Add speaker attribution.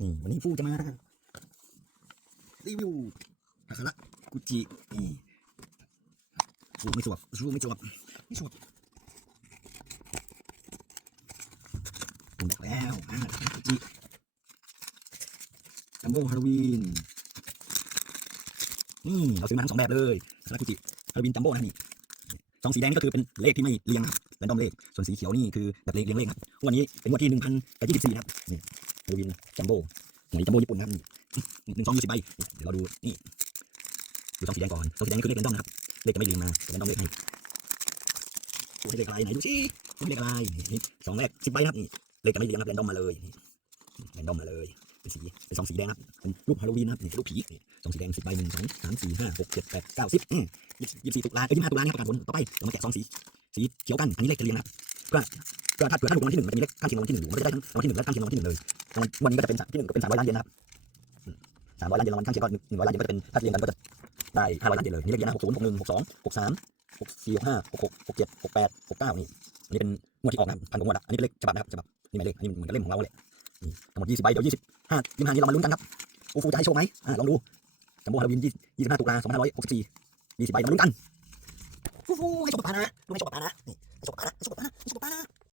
Speaker 1: นี่วันนี้ฟูจะมา รีวิวฮาคาระกุจินี่ฟูไม่จวบฟูไม่จวบไม่จวบผมบอกแล้วอ่ากุจิจัมโบ้ฮาโลวีนนี่เราซื้อมาทั้งสองแบบเลยฮาคาระกุจิฮาโลวีนจัมโบ้นะนี่ซองสีแดงก็คือเป็นเลขที่ไม่เรียงครับแรนดอมเลข ส่วนสีเขียวนี่คือแบบเลขเรียงเลขครับ วันนี้เป็นวันที่หนึ่งพันกับยี่สิบสี่ครับนี่ ฮโลวีนจัมโบ้หวยจัมโบ้ญี่ปุ่นนะครับหนึ่งซองยี่สิบใบเดี๋ยวเราดูนี่ดูซองสีแดงก่อนซองสีแดงนี่คือเลขแรนดอมนะครับเลขจะไม่เรียงมาแต่แรนดอมเลขให้ดูให้เลขอะไรไหนดูสิดูเลขอะไรนี่สองแรกสิบใบนะครับนี่เลขจะไม่เรียงครับแรนดอมมาเลยนี่แรนดอมมาเลยเป็นสีเป็นซองสีแดงครับเป็นรูปฮาโลวีนนะครับนี่รูปผีนี่ซองสีแดงสิบใบหนึ่งสองสามสี่ห้าหกเจ็ดแปดเก้าสิบยี่สิบสี่ตุลาเอ้ยยี่สิบห้าตุลาเนี่ยประกาศผลต่อไปเรามาแกะซองสีสีเขียวกันอันนี้เลขจะเรียงนะครับก็ถ้าเผื่อถ้าถูกรางวัลที่หนึ่งมันจะมีเลขข้างเคียงรางวัลที่หนึ่งอยู่มันจะได้ทั้งรางวัลที่หนึ่งและข้างเคียงรางวัลที่หนึ่งเลย รางวันก็จะเป็นที่หนึ่งก็เป็นสามร้อยล้านเยนนะครับสามร้อยล้านเยนรางวัลข้างเคียงก็หนึ่งร้อยล้านเยนก็จะเป็นถ้าเรียงกันก็จะได้ห้าร้อยล้านเยนเลยนี่เลขเยนนะหกศูนย์หกหนึ่งหกสองหกสามหกสี่หกห้าหกหกหกเจ็ดหกแปดหกเก้านี่อันนี้เป็นงวดที่ออกนะพันกว่างวดอะอันนี้เป็นเลขฉบับนะครับฉบับนี่หมายเลขอันนี้เหมือนกับเล่มของเราเลยนี่ทั้งหมดยี่สิบใบเดี๋ยวยี่สิบห้ายี่สิบห้านี้เรามาลุ้นกันครับฟูฟูจะให้โชคไหมอ่าลองดูจัมโบ้ฮาโลวีนยี่ยี่สิบห้าตุลาสองพันห้าร้อยหกสิบสี่ยี่สิบใบมาลุ้นกันฟูฟูให้โชคปะดูให้โชคกับปานะนี่ให้โชคกับปานะให้โชคกับปานะให้โชคกับปานะ